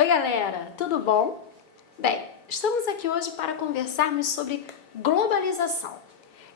Oi galera, tudo bom? Bem, estamos aqui hoje para conversarmos sobre globalização.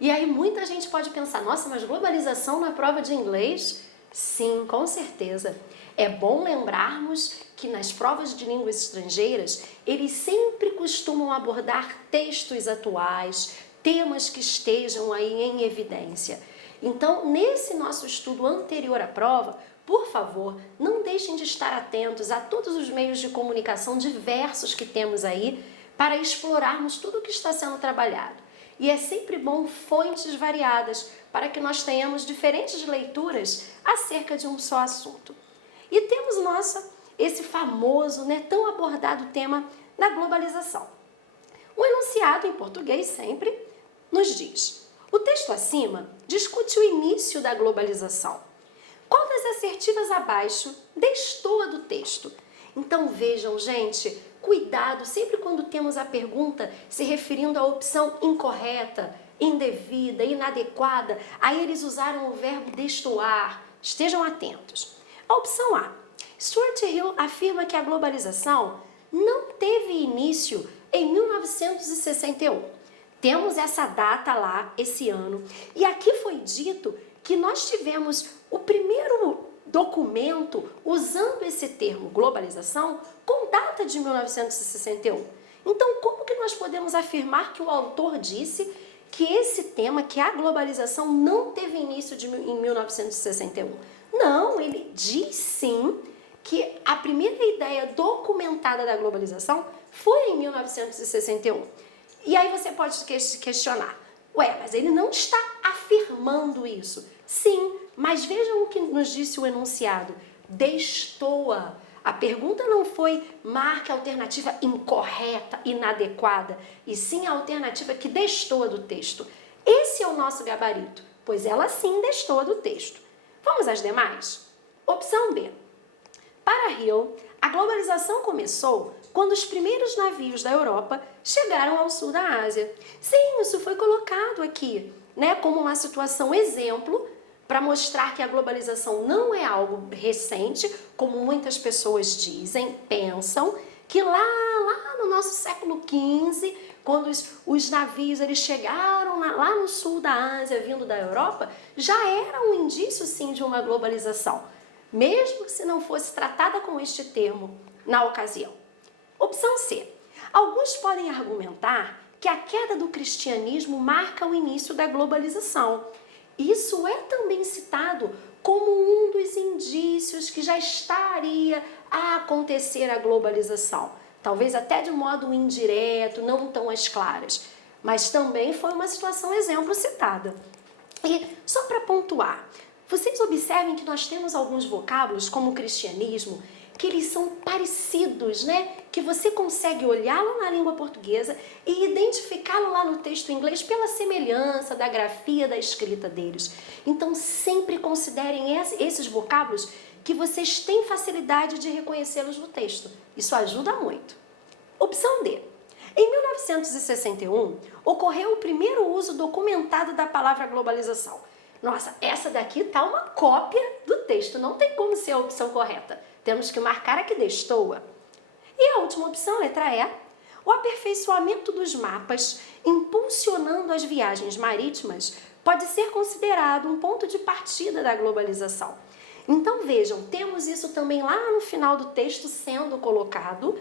E aí muita gente pode pensar, nossa, mas globalização na prova de inglês? Sim, com certeza. É bom lembrarmos que nas provas de línguas estrangeiras, eles sempre costumam abordar textos atuais, temas que estejam aí em evidência. Então, nesse nosso estudo anterior à prova, por favor, não deixem de estar atentos a todos os meios de comunicação diversos que temos aí para explorarmos tudo o que está sendo trabalhado. E é sempre bom fontes variadas para que nós tenhamos diferentes leituras acerca de um só assunto. E temos esse famoso, tão abordado tema da globalização. O enunciado em português sempre nos diz: o texto acima discute o início da globalização. Qual das assertivas abaixo destoa do texto? Então vejam, gente, cuidado sempre quando temos a pergunta se referindo à opção incorreta, indevida, inadequada, aí eles usaram o verbo destoar. Estejam atentos. A opção A. Stuart Hill afirma que a globalização não teve início em 1961. Temos essa data lá, esse ano, e aqui foi dito que nós tivemos o primeiro documento usando esse termo globalização com data de 1961. Então, como que nós podemos afirmar que o autor disse que esse tema, que a globalização, não teve início em 1961? Não, ele diz sim que a primeira ideia documentada da globalização foi em 1961. E aí você pode questionar, ué, mas ele não está afirmando isso. Sim, mas vejam o que nos disse o enunciado. Destoa. A pergunta não foi marque a alternativa incorreta, inadequada, e sim a alternativa que destoa do texto. Esse é o nosso gabarito, pois ela sim destoa do texto. Vamos às demais? Opção B. Para Hill, a globalização começou quando os primeiros navios da Europa chegaram ao sul da Ásia. Sim, isso foi colocado aqui, como uma situação exemplo para mostrar que a globalização não é algo recente, como muitas pessoas dizem, pensam, que lá no nosso século XV, quando os navios eles chegaram lá no sul da Ásia, vindo da Europa, já era um indício sim de uma globalização, mesmo se não fosse tratada com este termo na ocasião. Opção C. Alguns podem argumentar que a queda do cristianismo marca o início da globalização. Isso é também citado como um dos indícios que já estaria a acontecer a globalização. Talvez até de modo indireto, não tão às claras. Mas também foi uma situação exemplo citada. E só para pontuar, vocês observem que nós temos alguns vocábulos, como o cristianismo, que eles são parecidos, que você consegue olhá-lo na língua portuguesa e identificá-lo lá no texto em inglês pela semelhança da grafia da escrita deles. Então sempre considerem esses vocábulos que vocês têm facilidade de reconhecê-los no texto. Isso ajuda muito. Opção D. Em 1961, ocorreu o primeiro uso documentado da palavra globalização. Nossa, essa daqui está uma cópia do texto, não tem como ser a opção correta. Temos que marcar a que destoa. E a última opção, letra E, o aperfeiçoamento dos mapas, impulsionando as viagens marítimas, pode ser considerado um ponto de partida da globalização. Então vejam, temos isso também lá no final do texto sendo colocado,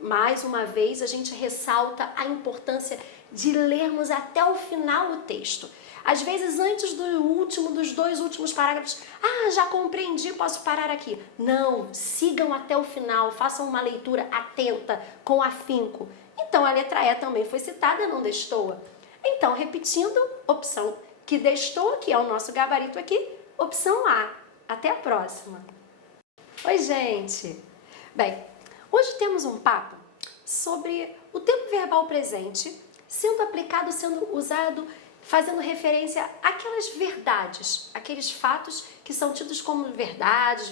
Mais uma vez a gente ressalta a importância de lermos até o final o texto. Às vezes antes dos dois últimos parágrafos, já compreendi, posso parar aqui. Não, sigam até o final, façam uma leitura atenta, com afinco. Então a letra E também foi citada, não destoa. Então, repetindo, opção que destoa, que é o nosso gabarito aqui, opção A. Até a próxima. Oi, gente! Bem, hoje temos um papo sobre o tempo verbal presente sendo aplicado, sendo usado, fazendo referência àquelas verdades, aqueles fatos que são tidos como verdades